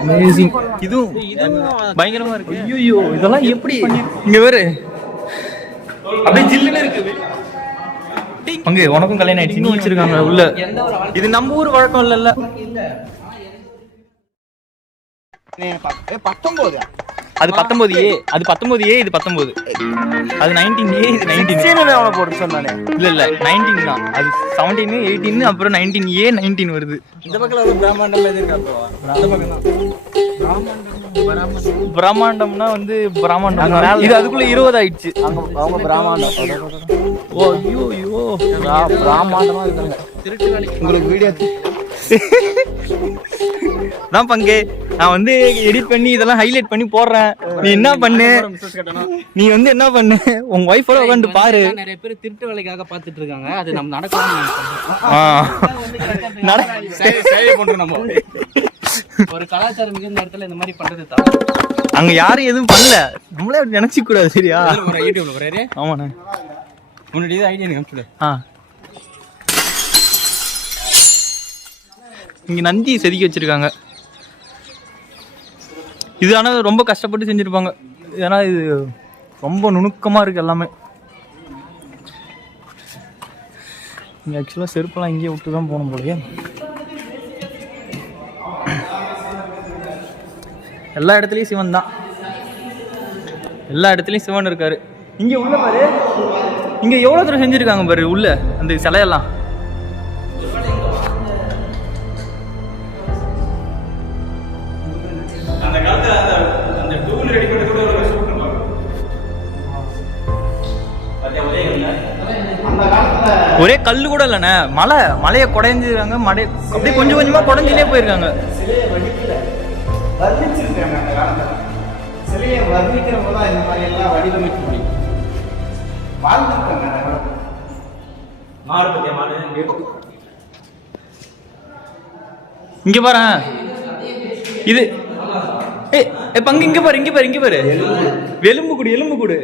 Amazing. இதுவும் பயங்கரமா இருக்கு. ஐயோ இதெல்லாம் எப்படி இங்க வேறு அப்படியே ஜில்லுன்னு இருக்கு. அங்கே உனக்கும் கல்யாணம் ஆயிடுச்சு, நீ வச்சிருக்காங்க உள்ள. இது நம்ம ஊர் வழக்கம் இல்லைல்ல. 19 அது 19A, அது 19A, இது 19. அது 19A, இது 19. போட்டு சொன்னானே. இல்ல 19 தான். அது 17, 18, அப்புறம் 19A, 19 வருது. இந்த பக்கம் பிராமண்டம்ல எது இருக்கா? அந்த பக்கம் தான் பிரம்மாண்டம்னா வந்து பிரம்மாண்டம். இது அதுக்குள்ள 20 ஆயிடுச்சு. அவங்க பிராமண்டம். ஓ ஐயோ பிராமண்டமா இருக்காங்க. திருட்டு வேலைக்கு உங்களுக்கு வீடியோ தான் பங்கு. நான் வந்து எடிட் பண்ணி இதெல்லாம் ஹைலைட் பண்ணி போடுறேன். நீ என்ன பண்ணு, நீ வந்து என்ன பண்ணு, உங்க ஒய்ஃபோட உட்காந்து பாரு. நிறைய பேர் திருட்டு வேலைக்காக பாத்துட்டு இருக்காங்க. அது நம்ம நடக்கலாம். நம்ம ஒரு கலாச்சாரம் மிகுந்த இடத்துல இந்த மாதிரி பண்றது தப்பு. அங்க யாரும் எதுவும் பண்ணல, நம்மளே நினைச்சிக்க கூடாது. சரியா? யூடியூப்ல போறாரு. ஆமாண்ணே. முன்னாடி ஐடியா எனக்கு அனுப்பிச்சுடு. இங்க நந்தி செதுக்கி வச்சிருக்காங்க. இது ஆனால் ரொம்ப கஷ்டப்பட்டு செஞ்சுருப்பாங்க. ஏன்னா இது ரொம்ப நுணுக்கமாக இருக்குது எல்லாமே. இங்கே ஆக்சுவலாக செருப்பெல்லாம் இங்கேயே விட்டு தான் போகணும் போலயே. எல்லா இடத்துலையும் சிவன் தான். எல்லா இடத்துலையும் சிவன் இருக்காரு. இங்கே உள்ள பாரு, இங்கே எவ்வளோ தூரம் செஞ்சுருக்காங்க பாரு உள்ள அந்த சிலையெல்லாம். ஒரே கல்லு கூட இல்லைண்ணே, மலையை குடைஞ்சிருக்காங்க. அப்படியே கொஞ்சம் கொஞ்சமா குடைஞ்சிலே போயிருக்காங்க. இங்க பாரு, இது பங்கு இங்க பாரு, இங்க பாரு, இங்க பாரு. எலும்பு கூடு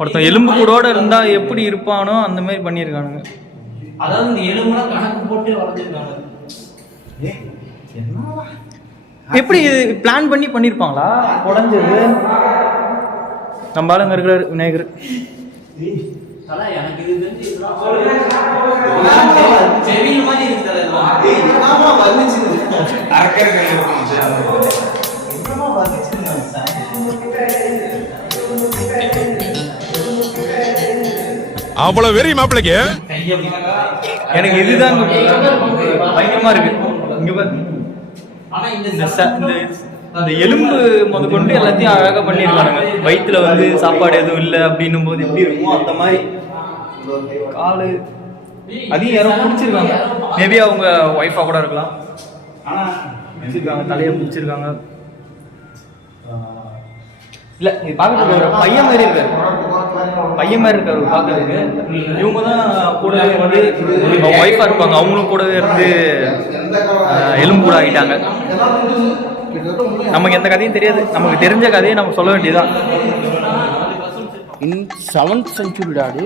ஒருத்தன் எலும்பு கூடோட இருந்தா எப்படி இருப்பானோ அந்த மாதிரி பண்ணிருக்கானுங்க. அதாவது இந்த எலும்புலாம் கணக்கு போட்டு வளர்ந்துருக்காங்க. எப்படி பிளான் பண்ணி பண்ணிருப்பாங்களா? உடஞ்சது நம்ம ஆளுங்க இருக்கிறாரு விநாயகர். எனக்கு இது செவில் மாதிரி இருக்குதா? அவ்வளவு வெறி மாப்பிளைக்கு. எனக்கு இதுதான் பயங்கரமா இருக்கு. இங்க பாரு, இந்த எலும்பு முத கொண்டு எல்லாத்தையும் அழகா பண்ணிருக்கானுங்க. வயிற்றுல வந்து சாப்பாடு எதுவும் இல்லை அப்படின்னும் போது எப்படி இருக்குமோ அந்த மாதிரி. காலு அதையும் யாரும் பிடிச்சிருக்காங்க. மேபி அவங்க ஒய்ஃபா கூட இருக்கலாம். பிடிச்சிருக்காங்க, தலையை பிடிச்சிருக்காங்க. இல்ல இது பாக்கிறதுக்கு ஒரு பையன் மாதிரி இருக்காரு. பாக்குறதுக்கு. இவங்க தான் கூடவே வந்து ஒய்ஃபா இருப்பாங்க. அவங்களும் கூடவே இருந்து எலும்பு கூட ஆகிட்டாங்க. நமக்கு எந்த கதையும் தெரியாது. நமக்கு தெரிஞ்ச கதையை நம்ம சொல்ல வேண்டியதுதான். 7th century daddy.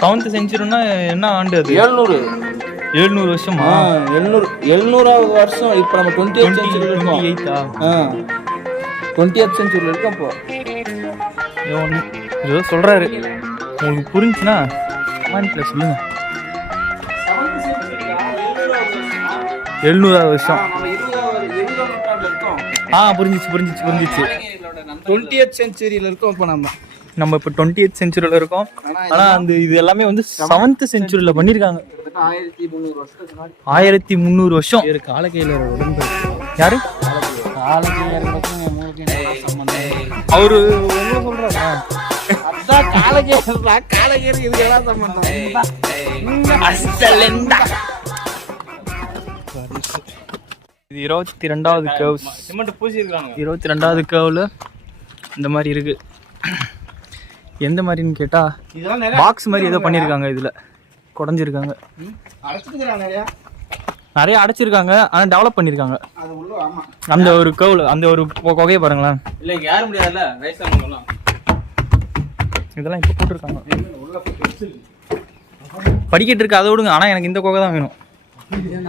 7th centuryனா என்ன ஆண்டு அது? 700 வருஷமா? 700வது வருஷம். இப்போ நம்ம 20th century இருக்கோம். 20th century இருக்கோம். அப்போ ஏதோ சொல்றாரு, உங்களுக்கு புரிஞ்சுன்னா கமெண்ட்ல சொல்லுங்க. 700வது வருஷம். புரிஞ்சிச்சு. 20th centuryல இருக்கோம். இப்போ நம்ம இப்போ 20th centuryல இருக்கோம். ஆனா அந்த இது எல்லாமே வந்து 7th centuryல பண்ணிருக்காங்க. 1300 வருஷம். காலக்கையில யாரு? அவரு சொல்றாரு காலக்கேர் இதுக்கெல்லாம் சம்பந்தம். இது 22வது கர்வ். 22வது கர்வ்ல இந்த மாதிரி இருக்கு. எந்த மாதிரின்னு கேட்டா பாக்ஸ் மாதிரி ஏதோ பண்ணிருக்காங்க. இதுல குடஞ்சிருக்காங்க, நிறைய அடைச்சிருக்காங்க. ஆனா டெவலப் பண்ணிருக்காங்க. அந்த ஒரு கர்வ்ல அந்த ஒரு கொகையை பாருங்களேன். இதெல்லாம் இப்ப போட்டிருக்காங்க. படிக்கிட்டு இருக்கு, அதை விடுங்க. ஆனா எனக்கு இந்த கொகை தான் வேணும்.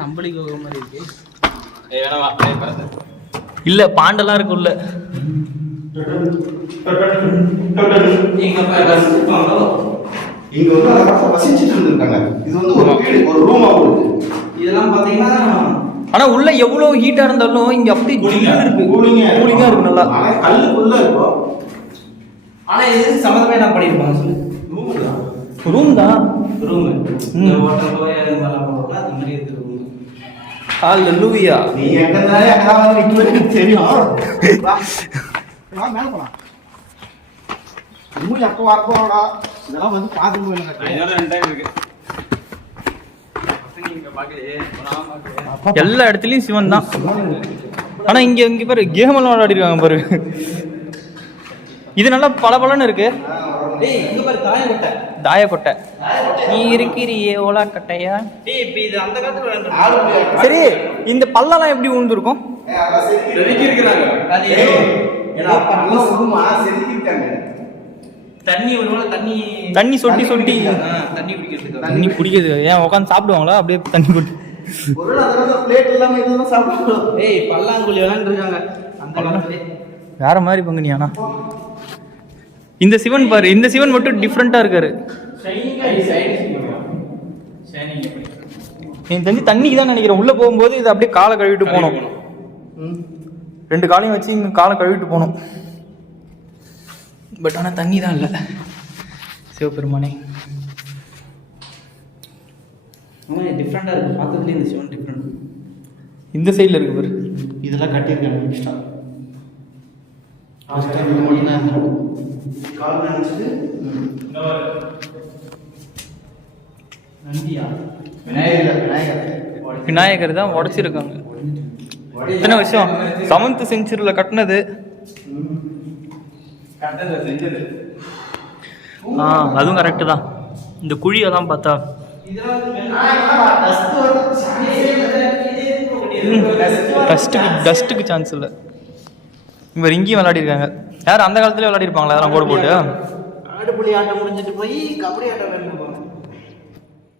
அம்பளி கோக மாதிரி இருக்கு. இல்ல பாண்டெல்லாம் இருக்கு உள்ள. இங்க வந்து வசிச்சுட்டு இருந்திருக்காங்க. இது வந்து ஒரு வீடு, ஒரு ரூமா போகுது. இதெல்லாம் பாத்தீங்கன்னா ஆனா உள்ள எவ்வளவு ஹீட்டா இருந்தாலும் இங்க அப்படியே கூலிங்கா இருக்கு. கூலிங்கா இருக்கு நல்லா. கல்லுக்குள்ள இருக்கும். ஆனா இது சம்மந்தமே நான் பண்ணிருப்பாங்க சொல்லு. ரூம் தான். ரூம். இந்த ஹோட்டல் போய் அதெல்லாம் போறோம்ல அந்த மாதிரி இருக்கு ரூம். ஹalleluya. நீ எங்க இருந்தாலே அங்க வந்து நிக்குது தெரியும். வா மேல போலாம். இன்னும் எப்ப வர போறடா? இதெல்லாம் வந்து பாத்து போயிடுங்க. இதோட 2 டைம் இருக்கு. நீங்க பாக்கலையே. நான் பாக்கலையே. எல்லா இடத்துலயும் சிவன் தான். ஆனா இங்க பாரு கேம் எல்லாம் விளையாடி இருக்காங்க பாரு. இது நல்லா பளபளன்னு இருக்கு. டேய் இங்க பாரு தாயக்கட்டை. தாயக்கட்டை. நீ இருக்கிறியே ஓலா கட்டையா? டேய் இப்போ இது அந்த காலத்துல விளையாண்டு. சரி இந்த பல்லெல்லாம் எப்படி உழுந்துருக்கும்? செதுக்கி இருக்காங்க. அது ஏன்னா பல்ல சும்மா செதுக்கிட்டாங்க. தண்ணி ஒருவேளை தண்ணி சொட்டி தண்ணி குடிக்கிறதுக்கு. தண்ணி குடிக்கிறது. ஏன் உட்காந்து சாப்பிடுவாங்களா அப்படியே தண்ணி குடி? ஒரு அதனால பிளேட் இல்லாம இதெல்லாம் சாப்பிடுறோம். டேய் பல்லாங்குழி விளையாண்டு இருக்காங்க அந்த காலத்துல. வேற மாதிரி பங்குனியானா? இந்த சிவன் பாரு, இந்த சிவன் மட்டும் டிஃப்ரெண்டா இருக்காரு. எனக்கு தெரிஞ்சு தண்ணிக்கு தான் நினைக்கிறேன். உள்ள போகும்போது இது அப்படியே காலை கழுவிட்டு போகணும். 2 காலையும் வச்சு இங்க காலை கழுவிட்டு போகணும். பட் ஆனா தண்ணி தான் இல்லை. சிவபெருமானே டிஃப்ரெண்டா இருக்கு. பார்த்ததுலேயே இந்த சிவன் டிஃப்ரெண்ட். இந்த சைடில் இருக்கு பாரு. இதெல்லாம் கட்டியிருக்காங்க எக்ஸ்ட்ரா. கால் நினைச்சிட்டு நந்தியா விநாயகர் தான் உடைச்சிருக்காங்க. எத்தனை வருஷம்? 7th செஞ்சுரியில் கட்டினது. அதுவும் கரெக்டு தான். இந்த குழியெல்லாம் பார்த்தா டஸ்ட்டுக்கு சான்ஸ் இல்லை. இவர் இங்கேயும் விளையாடி இருக்காங்க. யார் அந்த காலத்துல விளையாடி இருப்பாங்களா? அதெல்லாம் போடு போட்டு ஆடுபுலி ஆட்டம் முடிஞ்சிட்டு போய் கபடி ஆட்டம் விளையாடுவாங்க.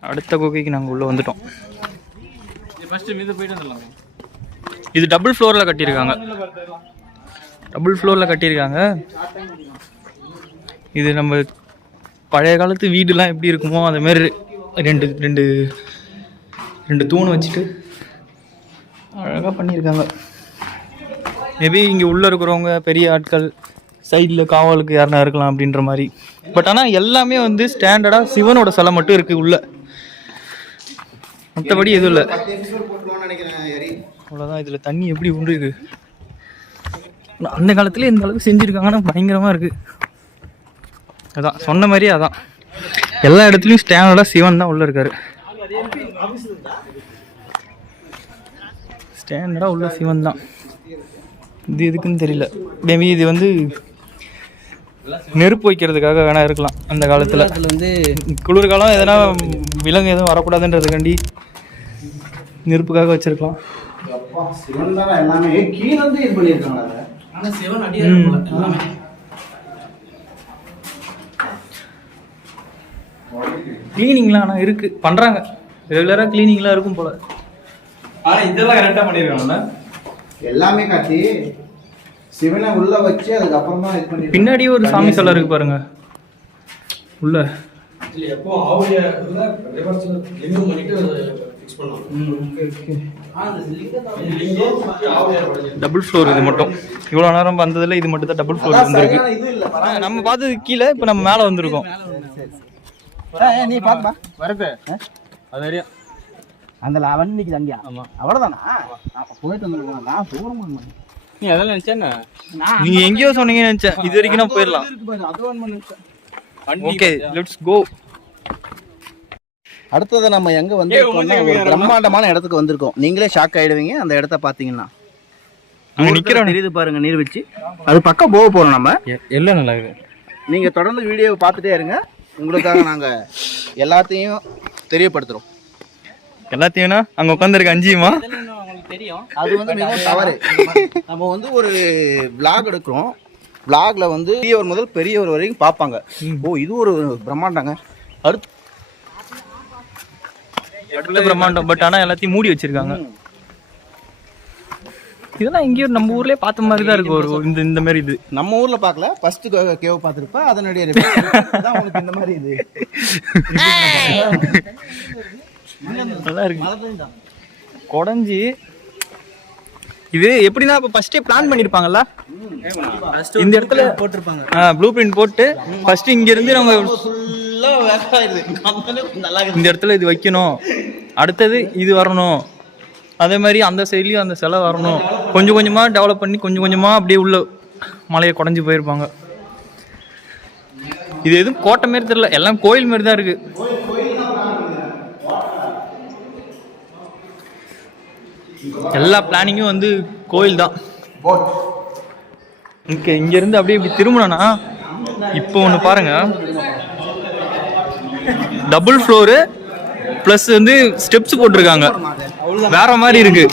அடுத்த குகைக்கு நாங்கள் உள்ளே வந்துட்டோம். ஃபர்ஸ்ட் மீது போயிட்டு வந்துடலாம். இது டபுள் ஃப்ளோரில் கட்டியிருக்காங்க. இது நம்ம பழைய காலத்து வீடுலாம் எப்படி இருக்குமோ அது மாதிரி ரெண்டு தூண் வச்சுட்டு அழகாக பண்ணியிருக்காங்க. மேபி இங்கே உள்ளே இருக்கிறவங்க பெரிய ஆட்கள், சைடில் காவலுக்கு யாருனா இருக்கலாம் அப்படின்ற மாதிரி. பட் ஆனால் எல்லாமே வந்து ஸ்டாண்டர்டாக சிவனோட சிலை மட்டும் இருக்குது உள்ள. மற்றபடி எதுவும் இல்லை. அவ்வளோதான். இதில் தண்ணி எப்படி உண்டு இருக்கு. அந்த காலத்துல இந்த அளவுக்கு செஞ்சுருக்காங்கன்னா பயங்கரமாக இருக்குது. அதான் சொன்ன மாதிரியே அதான் எல்லா இடத்துலையும் ஸ்டாண்டர்டாக சிவன் தான் உள்ளே இருக்காரு. ஸ்டாண்டர்டாக உள்ள சிவன் தான். இது எதுக்குன்னு தெரியல. மேபி இது வந்து நெருப்பு வைக்கிறதுக்காக வேணா இருக்கலாம். அந்த காலத்தில் வந்து குளிர்காலம் எதனா விலங்கு எதுவும் வரக்கூடாதுன்றதுக்காண்டி நெருப்புக்காக வச்சிருக்கலாம். சிவன் தான் எல்லாமே கீழே வந்து இது பண்ணியிருக்காங்க. ஆனால் சிவன் அடியார் போல எல்லாமே. கிளீனிங்லாம் ஆனால் இருக்குது, பண்ணுறாங்க. ரெகுலராக கிளீனிங்லாம் இருக்கும் போல். ஆனால் இதெல்லாம் கரெக்டாக பண்ணியிருக்காங்கல்ல. எல்லாமே காட்டி சிவனை உள்ள வச்சு அதுக்கப்புறம் தான் இது பண்ணி. பின்னாடி ஒரு சாமி சிலை இருக்கு பாருங்க உள்ள. எப்போ ஆவுடைய லிங்கம் பண்ணிட்டு ஃபிக்ஸ் பண்ணுவாங்க. டபுள் ஃப்ளோர் இது மட்டும். இவ்வளோ நேரம் வந்ததில் இது மட்டும் தான் டபுள் ஃப்ளோர் வந்துருக்கு. இது இல்ல நம்ம பார்த்தது கீழே, இப்போ நம்ம மேலே வந்திருக்கோம். நீ பாப்பா வருது அது வரையும் அந்த வண்டிக்கு தண்டியா. ஆமா அவ்வளவுதானா? போயிட்டு வந்துருக்கோம். நான் தூரமா நீ அதெல்லாம் நினைச்சேன்னா நீங்க எங்கேயோ சொன்னீங்கன்னு நினைச்சேன். இது வரைக்கும் நான் போயிடலாம். Okay let's go. அடுத்தது நம்ம எங்க வந்து ஒரு பிரம்மாண்டமான இடத்துக்கு வந்திருக்கோம். நீங்களே ஷாக் ஆயிடுவீங்க அந்த இடத்த பாத்தீங்கன்னா. அங்க நிக்கிறோம் தெரியுது பாருங்க நீர்வீழ்ச்சி. அது பக்கம் போக போறோம் நம்ம. எல்லாம் நல்லா இருக்கு. நீங்க தொடர்ந்து வீடியோவை பார்த்துட்டே இருங்க. உங்களுக்காக நாங்க எல்லாத்தையும் தெரியப்படுத்துறோம். எல்லாத்தையும்னா அங்க உட்காந்துருக்க அஞ்சியுமா தெரியும். அது வந்து மிகவும் தவறு. நம்ம வந்து ஒரு விளாக் எடுக்கிறோம். விளாக்ல வந்து பெரியவர் முதல் பெரியவர் வரைக்கும் பார்ப்பாங்க. ஓ இது ஒரு பிரம்மாண்டங்க. அடுத்து அடுத்த பிரம்மாண்டம். பட் ஆனா எல்லாத்தையும் மூடி வச்சிருக்காங்க. இதெல்லாம் எங்கேயும் நம்ம ஊர்லயே பார்த்த மாதிரி தான் இருக்கு. ஒரு இந்த மாதிரி இது நம்ம ஊர்ல பார்க்கல. ஃபர்ஸ்ட் கேவ் பார்த்துருப்ப, அதனுடைய தான் உனக்கு இந்த மாதிரி இது நல்லா இருக்கு. குடஞ்சி இது எப்படின்னா இப்போ ஃபர்ஸ்டே பிளான் பண்ணிருப்பாங்கல்ல, இந்த இடத்துல போட்டிருப்பாங்க ப்ளூ பிரிண்ட் போட்டு ஃபர்ஸ்ட் இங்க இருந்து நம்ம இந்த இடத்துல இது வைக்கணும், அடுத்தது இது வரணும், அதே மாதிரி அந்த சைட்லயும் அந்த சிலை வரணும். கொஞ்சம் கொஞ்சமா டெவலப் பண்ணி கொஞ்சம் கொஞ்சமா அப்படியே உள்ள மலையை குடஞ்சி போயிருப்பாங்க. இது எதுவும் கோட்டை மாரி தெரியல, எல்லாம் கோயில் மாரி தான் இருக்கு. எல்லா பிளானிங்கும் வந்து கோயில் தான். இங்க இருந்து அப்படியே இப்படி திரும்பினா இப்போ ஒன்று பாருங்க, டபுள் ஃப்ளோரு ப்ளஸ் வந்து ஸ்டெப்ஸ் போட்டிருக்காங்க. வேற மாதிரி இருக்கு.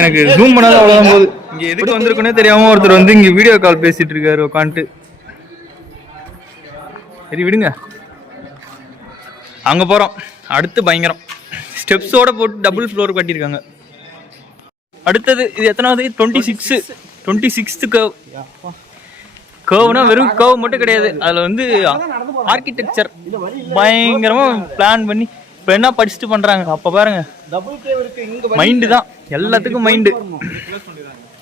எனக்கு ஜூம் பண்ணாத அவ்வளோதான் போகுது. இங்க எதுக்கு வந்திருக்குன்னே தெரியாம ஒருத்தர் வந்து இங்க வீடியோ கால் பேசிட்டு இருக்காரு உட்காந்துட்டு. சரி விடுங்க, அங்க போறோம். அடுத்து பயங்கரம், ஸ்டெப்ஸோட போட்டு டபுள் ஃப்ளோர் கட்டியிருக்காங்க. அடுத்தது இது எத்தனாவது? 26th curve. கர்வ்னா வெறும் கர்வ் மட்டும் கிடையாது, அதில் வந்து ஆர்கிடெக்சர் பயங்கரமா பிளான் பண்ணி இப்போ என்ன படிச்சுட்டு பண்றாங்க. அப்போ பாருங்க, மைண்டு தான் எல்லாத்துக்கும். மைண்டு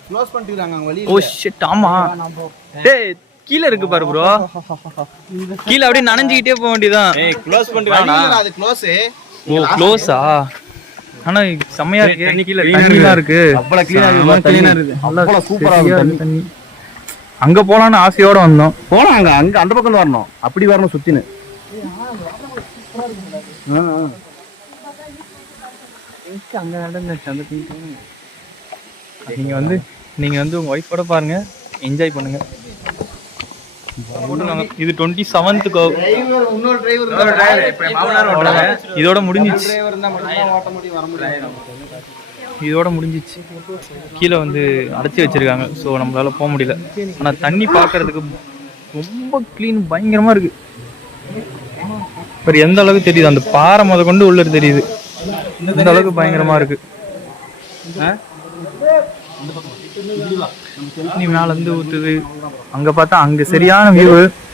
க்ளோஸ் பண்ணிட்டாங்க வழி. ஓ ஷிட், ஆமா. டேய் கீழே இருக்கு பாரு ப்ரோ, கீழே அப்படியே நனைஞ்சிக்கிட்டே போக வேண்டியதான். க்ளோஸ் பண்ணிட்டாங்க. அது க்ளோஸ். ஓ க்ளோஸா? ஆனா செம்மையா இருக்கு. கீழே தண்ணிலாம் இருக்கு. அவ்வளவு க்ளீனா இருக்கு. அவ்வளவு சூப்பரா இருக்கு தண்ணி. அங்க போலான்னு ஆசையோட வந்தோம். போனாங்க அங்க அந்த பக்கம் வரணும், அப்படி வரணும் சுத்தினு. நீங்க வந்து உங்க ஒய்ஃபோட பாருங்க, என்ஜாய் பண்ணுங்க. இது 27th கர்வ். இன்னொரு டிரைவர் இதோட முடிஞ்சிச்சு. இதோட முடிஞ்சிச்சு. கீழே வந்து அடைச்சி வச்சிருக்காங்க, ஸோ நம்மளால போக முடியல. ஆனால் தண்ணி பார்க்கறதுக்கு ரொம்ப க்ளீன், பயங்கரமா இருக்கு. இப்போ எந்த அளவுக்கு தெரியுது, அந்த பாறை முத கொண்டு உள்ள தெரியுது, இந்த அளவுக்கு பயங்கரமா இருக்கு. நீ மேல இருந்து ஊத்துது, அங்க பார்த்தா அங்க சரியான வியூ,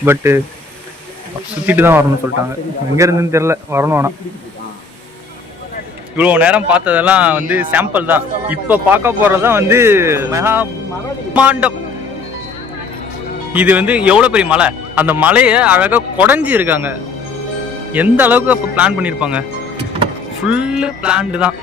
பட் சுத்திட்டு தான் வரணும்னு சொல்லிட்டாங்க. எங்க இருந்துன்னு தெரியல, வரணும். ஆனா இவ்வளோ நேரம் பார்த்ததெல்லாம் வந்து சாம்பிள் தான். இப்போ பார்க்க போறதுதான் வந்து மெகா மாண்டம். இது வந்து எவ்வளோ பெரிய மலை, அந்த மலையை அழகாக குடஞ்சி இருக்காங்க. எந்த அளவுக்கு அப்போ பிளான் பண்ணியிருப்பாங்க, ஃபுல்லு பிளான்டு தான்.